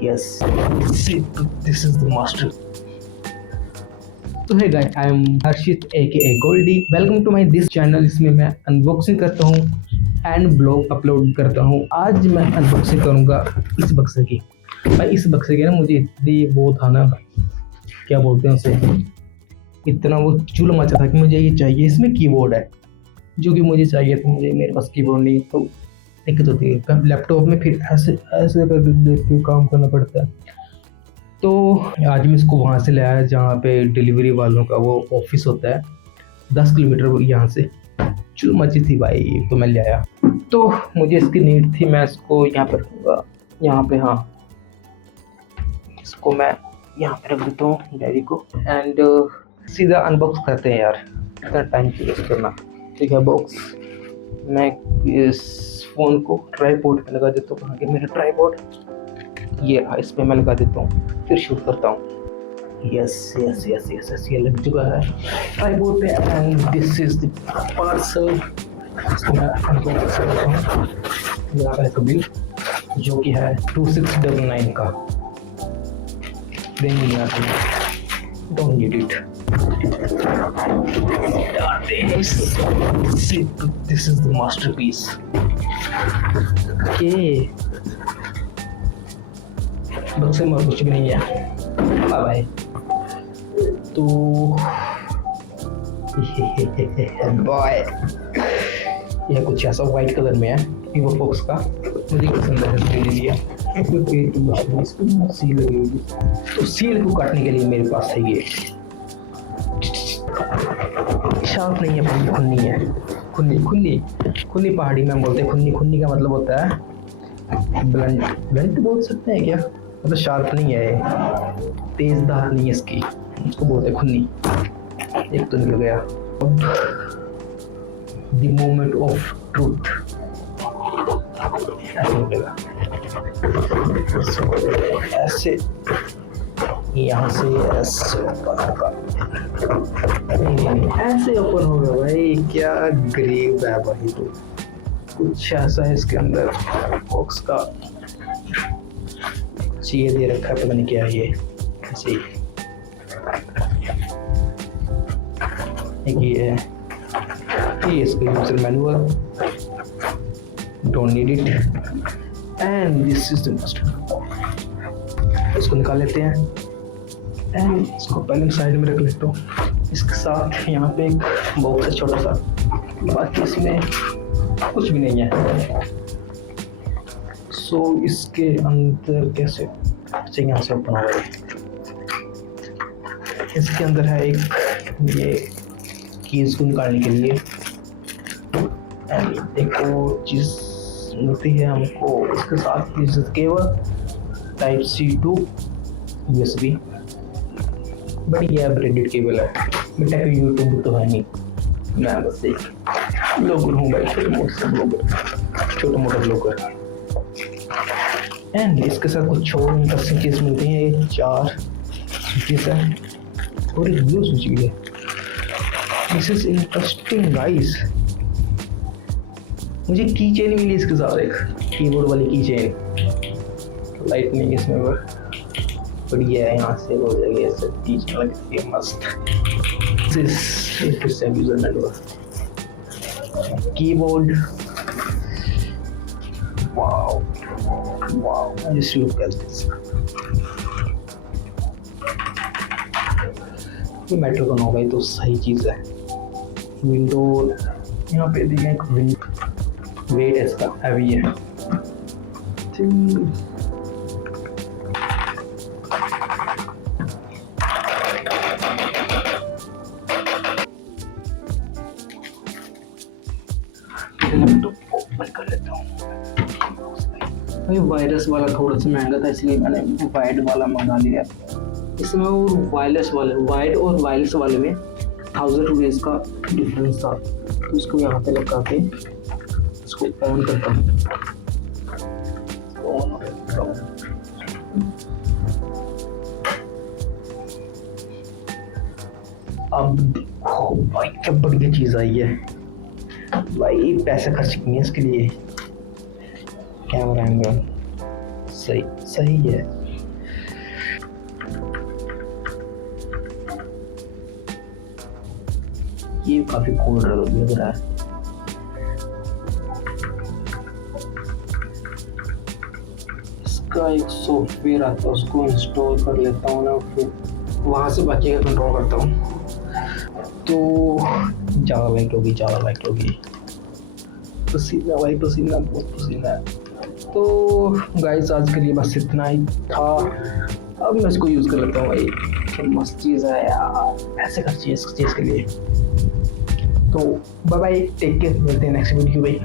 Yes, see, this is the master. तो है guys, I am Harshit aka Goldie. Welcome to my this channel. इसमें मैं unboxing करता हूँ एंड ब्लॉग अपलोड करता हूँ। आज मैं अनबॉक्सिंग करूँगा इस बक्से की। भाई इस बक्से के ना मुझे इतनी वो था ना, क्या बोलते हैं उसे, इतना वो चुल मचा था कि मुझे ये चाहिए। इसमें कीबोर्ड है जो कि मुझे चाहिए था, मुझे मेरे पास कीबोर्ड नहीं, तो दिक्कत होती है लैपटॉप में। फिर ऐसे ऐसे करके देख के काम करना पड़ता है। तो आज मैं इसको वहाँ से ले आया जहाँ पे डिलीवरी वालों का वो ऑफिस होता है, 10 किलोमीटर यहाँ से। चुल मची थी भाई, तो मैं ले आया। तो मुझे इसकी नीड थी, मैं इसको यहाँ पर रखूँगा, यहाँ पे। हाँ, इसको मैं यहाँ पे रख देता हूँ डायरी को एंड सीधा अनबॉक्स करते हैं यार, इतना टाइम वेस्ट करना। ठीक है, बॉक्स मैं इस फ़ोन को ट्राईपॉड पे लगा देता हूँ। कहाँ गया मेरा ट्राईपॉड? ये रहा, इस पे मैं लगा देता हूँ, फिर शूट करता हूँ। Yes yes yes yes yes, ये लग चुका है ट्राईपॉड पे and this is the parcel. इसको मैं अनबॉक्स करता हूँ। मेरा है तो बिल जो कि है 2699 का। नहीं आती, don't need it. This is the masterpiece. Okay, बक्से में कुछ भी नहीं है। Bye bye. तो बॉय, यह कुछ ऐसा वाइट कलर में है, वीवो फॉक्स का। मुझे पसंद है, इसलिए ले लिया। सील लगी हुई, तो सील को काटने के लिए मेरे पास है ये। शार्प नहीं है, पर खुन्नी है। खुन्नी खुन्नी खुन्नी पहाड़ी में बोलते हैं। खुन्नी खुन्नी का मतलब होता है ब्लंट। ब्लंट बोल सकते हैं क्या? मतलब शार्प नहीं है, तेज धार नहीं है इसकी, उसको बोलते हैं खुन्नी। एक तो निकल गया। द मोमेंट ऑफ ट्रूथ ऐसे निकलेगा, ऐसे यहाँ से ऐसे ओपन होगा। नहीं, ऐसे ओपन होगा भाई। क्या गरीब है भाई, तो कुछ ऐसा है इसके अंदर बॉक्स का। ये दे रखा है, पता नहीं क्या है ये। ऐसे एक ये है, ये इसका user manual, don't need it and this is the master. इसको निकाल लेते हैं एंड इसको पहले साइड में रख लेता हूँ। इसके साथ यहाँ पे एक बॉक्स है छोटा सा, बाकी इसमें कुछ भी नहीं है। सो इसके अंदर कैसे यहाँ से ओपन होगा? इसके अंदर है एक ये कीज को निकालने के लिए एंड एक और चीज़ मिलती है हमको इसके साथ, cable type C to USB। बढ़िया ब्रांडेड केबल है। बेटा का यूट्यूब तो है नहीं, मैं बस एक ब्लॉगर हूँ भाई, छोटा मोटा ब्लॉगर। एंड इसके साथ कुछ और इंटरेस्टिंग चीज़ मिलती है। ये 4 स्विचेस है और एक ब्लू स्विच भी है। This is interesting guys. मुझे की चेन मिली इसके साथ, एक कीबोर्ड वाली की चेन। लाइट नहीं इसमें, बढ़िया है। यहाँ से हो जाएगी ऐसे चीज लगती है मस्त। This is user manual, keyboard. Wow wow, just look at this। ये मेटल का होगा, ये तो सही चीज़ है। विंडो यहाँ पे दी है, एक वेट है इसका, हैवी है। ओपन कर लेता हूँ। वायरस वाला थोड़ा सा महंगा था, इसलिए मैंने वाइट वाला मंगा लिया। इसमें और वायरलेस वाले, वाइट और वायरलेस वाले में 1000 रुपीज़ का डिफरेंस था। तो इसको यहाँ पे लगा के इसको ऑन करता हूँ। अब देखो भाई, क्या बढ़िया चीज़ आई है भाई। पैसे खर्च किए इसके लिए। कैमरा एंगल सही है। ये काफी कूल लग रहा है। इसका एक सॉफ्टवेयर आता है, उसको इंस्टॉल कर लेता हूँ ना, फिर वहाँ से बाकी का कंट्रोल करता हूँ। तो ज़्यादा लाइट होगी। पसीना भाई, पसीना, बहुत पसीना है। तो गाइस आज के लिए बस इतना ही था। अब मैं इसको यूज़ कर लेता हूँ भाई, क्या मस्त चीज़ है यार, ऐसे कर चीज़ के लिए। तो बाय बाय, टेक केयर, मिलते हैं नेक्स्ट वीडियो भाई।